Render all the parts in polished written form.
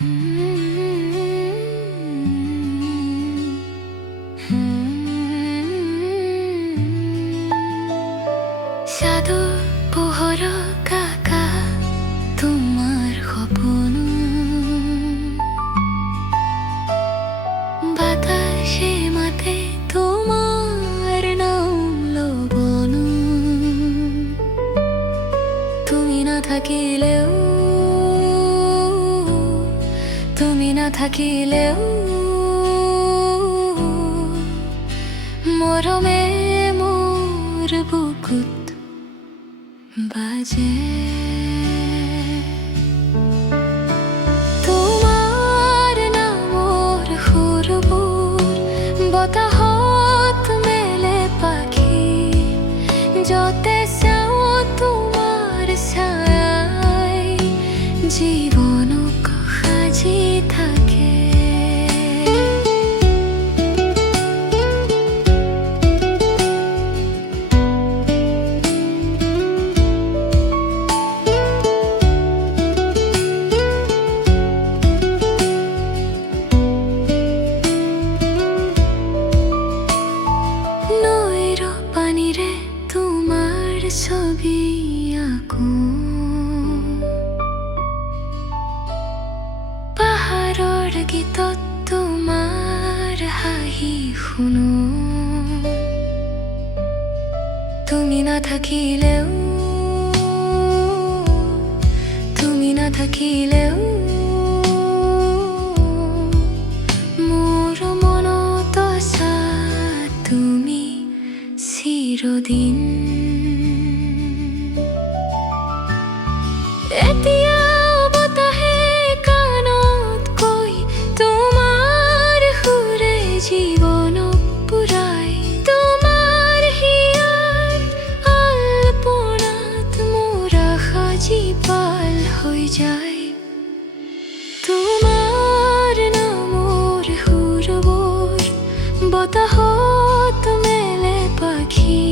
সাধু পোহৰ কাকা তোমাৰ সপোন বাতাসে মাতে তোমাৰ নাম লবন তুমি নাথাকিলেও মৰমে মোৰ বুকুত বাজে তোমাৰ নামৰ সুৰবোৰ বতাহত মেলে পাখি যতে চাওঁ তোমাৰ ছায়াই জীৱনক সাজি থাকে ছবি আঁকো পাহাৰৰ গীতত তোমাৰ হাঁহি শুনো তুমি নাথাকিলেও মোৰ মনত আছা তুমি চিৰদিন এতিয়াও বতাহে কাণত কৈ তোমাৰ সুৰে জীৱনক পুৰাই তোমাৰ হিয়াৰ আলপনাত মোৰ আশা জীপাল হৈ যায় তোমাৰ নামৰ সুৰবোৰ বতাহত মেলে পাখি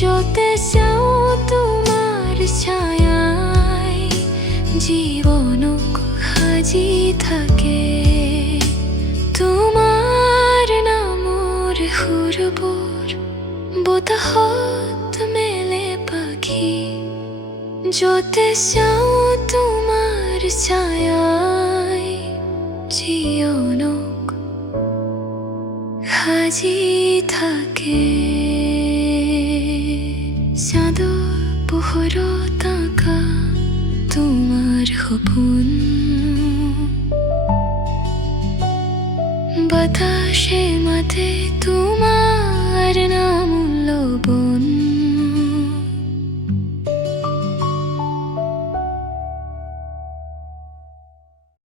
যতে চাওঁ তোমাৰ ছায়া জীৱনক সাজি থাকে তোমাৰ নামৰ সুৰবোৰ বতাহত মেলে পাখি যতে চাওঁ তোমাৰ ছায়াই জীৱনক সাজি থাকে চাঁদৰ পোহৰত আঁকা তোমাৰ সপোন বাতাসে মাতে তোমাৰ